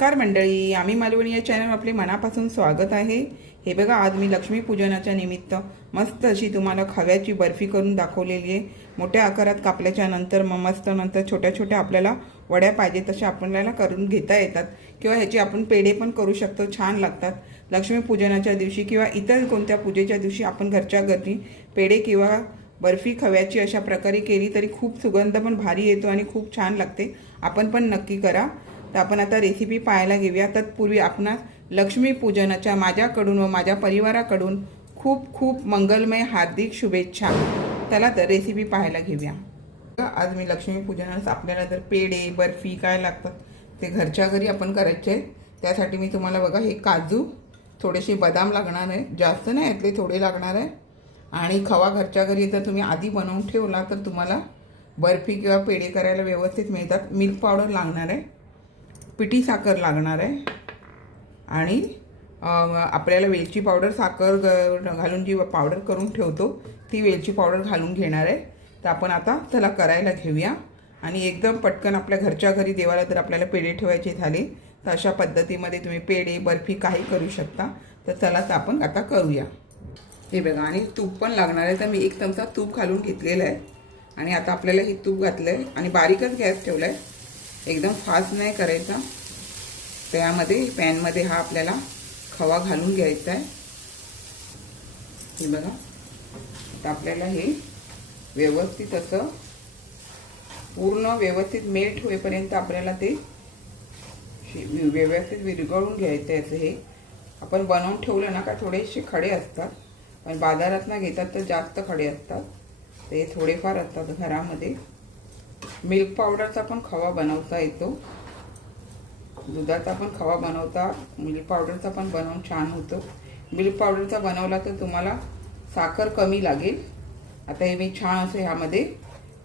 नमस्कार मंडळी आम्ही मालवणी या चॅनल आपले मनापासून स्वागत आहे. हे बघा आज मी लक्ष्मीपूजनाच्या निमित्त मस्त अशी तुम्हाला खव्याची बर्फी करून दाखवलेली आहे. मोठ्या आकारात कापल्याच्या नंतर मग मस्त नंतर छोट्या छोट्या आपल्याला वड्या पाहिजे तशा आपल्याला करून घेता येतात किंवा ह्याचे आपण पेढे पण करू शकतो छान लागतात. लक्ष्मीपूजनाच्या दिवशी किंवा इतर कोणत्या पूजेच्या दिवशी आपण घरच्या घरी पेढे किंवा बर्फी खव्याची अशा प्रकारे केली तरी खूप सुगंध पण भारी येतो आणि खूप छान लागते. आपण पण नक्की करा. तर आपण आता रेसिपी पाहायला घेऊया. तत्पूर्वी आपणास लक्ष्मीपूजनाच्या माझ्याकडून व माझ्या परिवाराकडून खूप खूप मंगलमय हार्दिक शुभेच्छा. चला तर रेसिपी पाहायला घेऊया. आज मी लक्ष्मीपूजनास आपल्याला जर पेढे बर्फी काय लागतात ते घरच्या घरी आपण करायचे. त्यासाठी मी तुम्हाला बघा हे काजू थोडेसे बदाम लागणार आहे. जास्त नाही यातले थोडे लागणार आहे. आणि खवा घरच्या घरी जर तुम्ही आधी बनवून ठेवला तर तुम्हाला बर्फी किंवा पेढे करायला व्यवस्थित मिळतात. मिल्क पावडर लागणार आहे. पिठी साखर लागणार आहे. आणि आपल्याला वेलची पावडर साखर ग- घालून जी पावडर करून ठेवतो ती वेलची पावडर घालून घेणार आहे. तर आपण आता चला करायला घेऊया. आणि एकदम पटकन आपल्या घरच्या घरी देवाला जर आपल्याला पेढे ठेवायचे झाले तर अशा पद्धतीमध्ये तुम्ही पेढे बर्फी काही करू शकता. तर चला तर आपण आता करूया. हे बघा आणि तूप पण लागणार आहे. तर मी एक चमचा तूप घालून घेतलेलं आहे. आणि आता आपल्याला हे तूप घातलं आहे आणि बारीकच गॅस ठेवला आहे एकदम फास्ट नाही करायचा. त्यामध्ये पॅनमध्ये हा आपल्याला खवा घालून घ्यायचा आहे. हे बघा. तर आपल्याला हे व्यवस्थित असं पूर्ण व्यवस्थित मेल्ट होईपर्यंत आपल्याला ते व्यवस्थित विरघळून घ्यायचं आहे असं हे. आपण बनवून ठेवलं ना का थोडेसे खडे असतात. पण बाजारात ना घेतात तर जास्त खडे असतात. ते थोडेफार असतात घरामध्ये. मिल्क पावडरचा पण खवा बनवता येतो. दुधाचा पण खवा बनवता मिल्क पावडरचा पण बनवून छान होतो. मिल्क पावडरचा बनवला तर तुम्हाला साखर कमी लागेल. आता हे मी छान असं ह्यामध्ये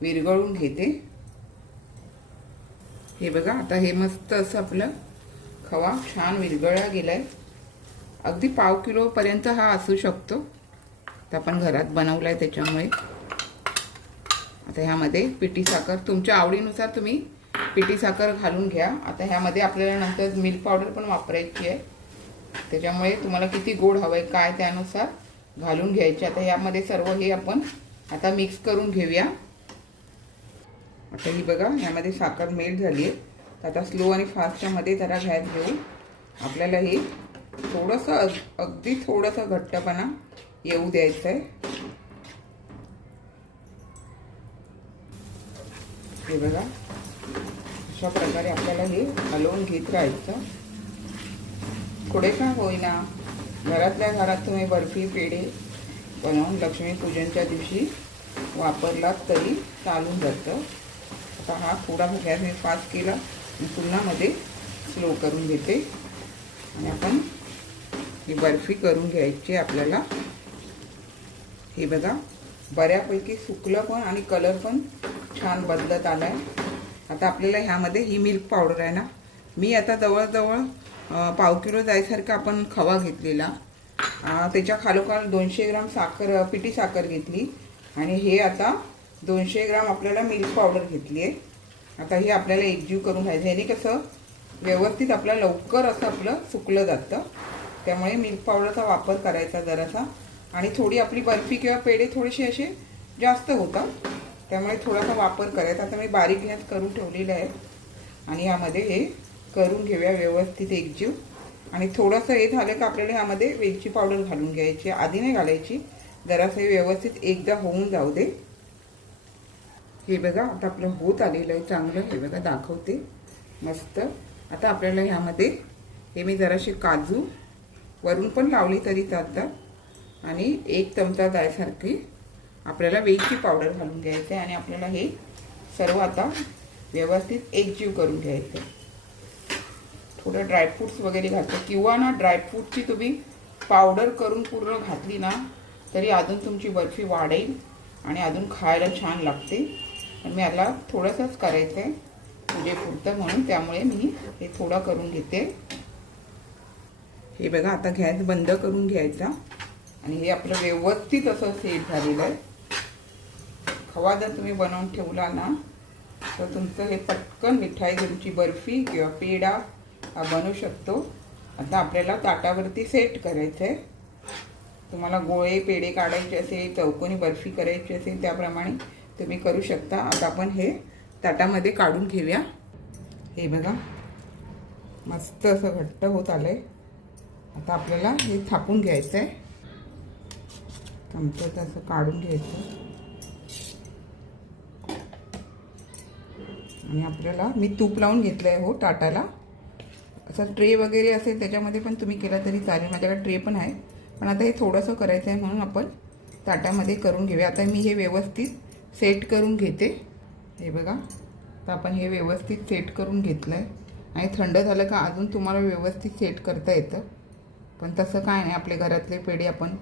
विरघळून घेते. हे बघा आता हे मस्त असं आपलं खवा छान विरघळला गेलाय. अगदी पाव किलोपर्यंत हा असू शकतो. तर आपण घरात बनवला आहे त्याच्यामुळे. आता ह्यामध्ये पिठी साखर. तुमच्या आवडीनुसार तुम्ही पिठी साखर घालून घ्या. आता ह्यामध्ये आपल्याला नंतर मिल्क पावडर पण वापरायची आहे. त्याच्यामुळे तुम्हाला किती गोड हवं आहे काय त्यानुसार घालून घ्यायचे. आता ह्यामध्ये सर्व हे आपण आता मिक्स करून घेऊया. आता ही बघा ह्यामध्ये साखर मेल्ट झाली आहे. तर आता स्लो आणि फास्टच्यामध्ये जरा गॅस घेऊ आपल्याला हे थोडंसं अग अगदी थोडंसं घट्टपणा येऊ द्यायचं आहे हे बघा. अशा प्रकारे आपल्याला हे हलवून घेत राहायचं थोडे का होईना? घरातल्या घरात तुम्ही बर्फी पेढे बनवून लक्ष्मीपूजनच्या दिवशी वापरलात तरी चालून जातं. आता हा थोडा गॅस मी फास्ट केला. आणि पुन्हा मध्ये स्लो करून घेते. आणि आपण ही बर्फी करून घ्यायची आपल्याला. हे बघा. बऱ्यापैकी सुकलं पण आणि कलर पण छान बदलत आला आहे आता आपल्याला ह्यामध्ये ही मिल्क पावडर आहे ना मी आता जवळजवळ पाव किलो जायसारखा आपण खवा घेतलेला. त्याच्या खालोखाल दोनशे ग्राम साखर पिठी साखर घेतली. आणि हे आता दोनशे ग्राम आपल्याला मिल्क पावडर घेतली आहे. आता हे आपल्याला एकजीव करून घ्यायचं याने कसं व्यवस्थित आपलं लवकर असं आपलं सुकलं जातं. त्यामुळे मिल्क पावडरचा वापर करायचा जरासा. आणि थोडी आपली बर्फी किंवा पेढे थोडेसे असे जास्त होतात. त्यामुळे थोडासा वापर करायचा. आता मी बारीक गॅस करून ठेवलेलं आहे. आणि यामध्ये हे करून घेऊया व्यवस्थित एकजीव. आणि थोडंसं हे झालं का आपल्याला ह्यामध्ये वेलची पावडर घालून घ्यायची. आधी नाही घालायची. जरासं हे व्यवस्थित एकदा होऊन जाऊ दे. हे बघा आता आपलं होत आलेलं आहे चांगलं. हे बघा दाखवते. मस्त. आता आपल्याला ह्यामध्ये हे मी जराशी काजू वरून पण लावली तरी चालतात. आणि एक चमचा जायसारखी आपल्याला वेलची पावडर घालून घ्यायचं आहे आणि आपल्याला हे सर्व आता व्यवस्थित एकजीव करून घ्यायचं. आहे थोडं ड्रायफ्रूट्स वगैरे घालतो. किंवा ना ड्रायफ्रूटची तुम्ही पावडर करून पूर्ण घातली ना तरी अजून तुमची बर्फी वाढेल आणि अजून खायला छान लागते. पण मी याला थोडंसंच करायचं आहे पूजेपुरतं म्हणून त्यामुळे मी हे थोडं करून घेते. हे बघा आता गॅस बंद करून घ्यायचा आणि हे आपलं व्यवस्थित असं सेट झालेलं आहे. हवा जर तुम्ही बनवून ठेवला ना तर तुमचं हे पटकन मिठाई तुमची बर्फी किंवा पेढा हा बनवू शकतो. आता आपल्याला ताटावरती सेट करायचं आहे तुम्हाला गोळे पेढे काढायचे असेल चौकोनी बर्फी करायची असेल त्याप्रमाणे तुम्ही करू शकता. आता आपण हे ताटामध्ये काढून घेऊया. हे बघा मस्त असं घट्ट होत आलं आहे आता आपल्याला हे थापून घ्यायचं आहे चमच्यात असं काढून घ्यायचं. आणि आपल्याला मी तूप लावून घेतलं आहे हो ताटाला असं ट्रे वगैरे असेल त्याच्यामध्ये पण तुम्ही केला तरी चालेल. माझ्याकडे ट्रे पण आहे पण आता हे थोडंसं करायचं आहे म्हणून आपण ताटामध्ये करून घेऊया. आता मी हे व्यवस्थित सेट करून घेते. हे बघा. तर आपण हे व्यवस्थित सेट करून घेतलं आहे आणि थंड झालं का अजून तुम्हाला व्यवस्थित सेट करता येतं. पण तसं काय नाही. आपल्या घरातले पेढे आपण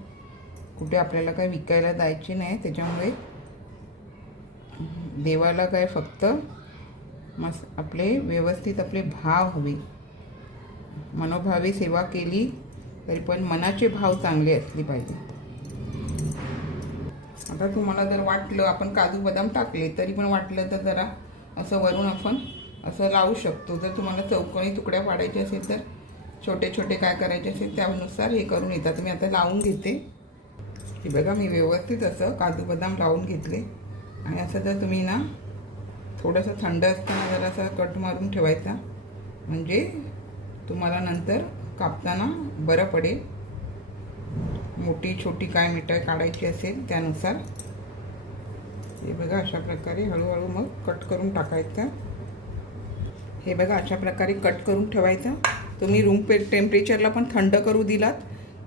कुठे आपल्याला काय विकायला जायची नाही. त्याच्यामुळे देवाला काय फक्त मस आपले व्यवस्थित आपले भाव हवे. मनोभावे सेवा केली तरी पण मनाचे भाव चांगले असले पाहिजे. आता तुम्हाला जर वाटलं आपण काजू बदाम टाकले तरी पण वाटलं तर जरा असं वरून आपण असं लावू शकतो. जर तुम्हाला चौकोनी तुकड्या पाडायचे असेल तर छोटे छोटे काय करायचे असेल त्यानुसार हे करून येतात. मी आता लावून घेते. हे बघा मी व्यवस्थित असं काजू बदाम लावून घेतले. आणि असं जर तुम्ही ना थोडंसं थंड असताना जरासा कट मारून ठेवायचा. म्हणजे तुम्हाला नंतर कापताना बरं पडेल. मोठी छोटी काय मिठाई काढायची असेल त्यानुसार. हे बघा अशा प्रकारे हळूहळू मग कट करून टाकायचं. हे बघा अशा प्रकारे कट करून ठेवायचं. तुम्ही रूम पे टेम्परेचरला पण थंड करू दिलात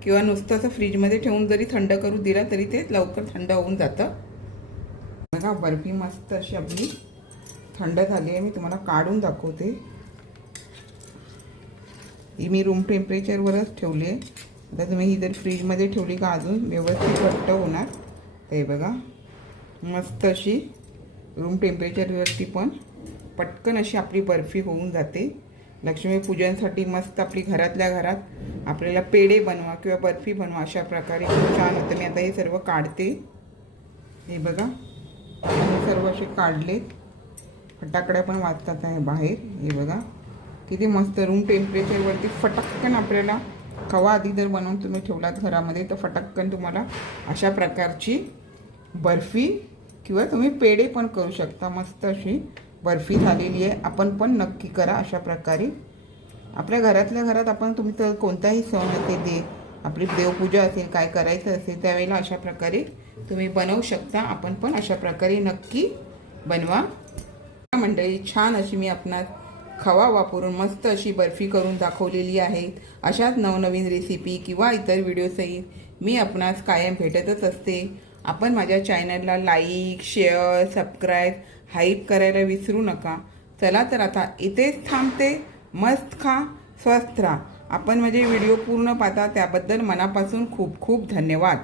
किंवा नुसतं असं फ्रीजमध्ये ठेवून जरी थंड करू दिला तरी ते लवकर थंड होऊन जातं. बघा बर्फी मस्त अशी आपली थंड झाली आहे मी तुम्हाला काढून दाखवते. ही मी रूम टेम्परेचरवरच ठेवली आहे. आता तुम्ही ही जर फ्रीजमध्ये ठेवली का अजून व्यवस्थित घट्ट होणार. ते हे बघा मस्त अशी रूम टेम्परेचरवरती पण पटकन अशी आपली बर्फी होऊन जाते. लक्ष्मीपूजनसाठी मस्त आपली घरातल्या घरात आपल्याला पेढे बनवा किंवा बर्फी बनवा अशा प्रकारे खूप छान होतं. मी आता हे सर्व काढते. हे बघा हे सर्व असे काढले फटाकड्या पण वाजतात आहे बाहेर. हे बघा. किती मस्त रूम टेम्परेचरवरती फटक्कन आपल्याला खवा आधी जर बनवून तुम्ही ठेवलात घरामध्ये तर फटक्कन तुम्हाला अशा प्रकारची बर्फी किंवा तुम्ही पेढे पण करू शकता. मस्त अशी बर्फी झालेली आहे. आपण पण नक्की करा अशा प्रकारे. आपल्या घरातल्या घरात आपण तुम्ही तर कोणताही सण असेल दे आपली देवपूजा असेल काय करायचं असेल त्यावेळेला अशा प्रकारे तुम्ही बनवू शकता. आपण पण अशा प्रकारे नक्की बनवा. मंडळी छान अशी मी आपणास खवा वापरून मस्त अशी बर्फी करून दाखवलेली आहे अशाच नवनवीन रेसिपी किंवा इतर व्हिडिओसहित मी आपणास कायम भेटतच असते. आपण माझ्या चॅनलला लाईक शेअर सबस्क्राईब हाईप करायला विसरू नका. चला तर आता इथेच थांबते. मस्त खा स्वस्थ राहा. आपण माझे व्हिडिओ पूर्ण पाहता त्याबद्दल मनापासून खूप खूप धन्यवाद.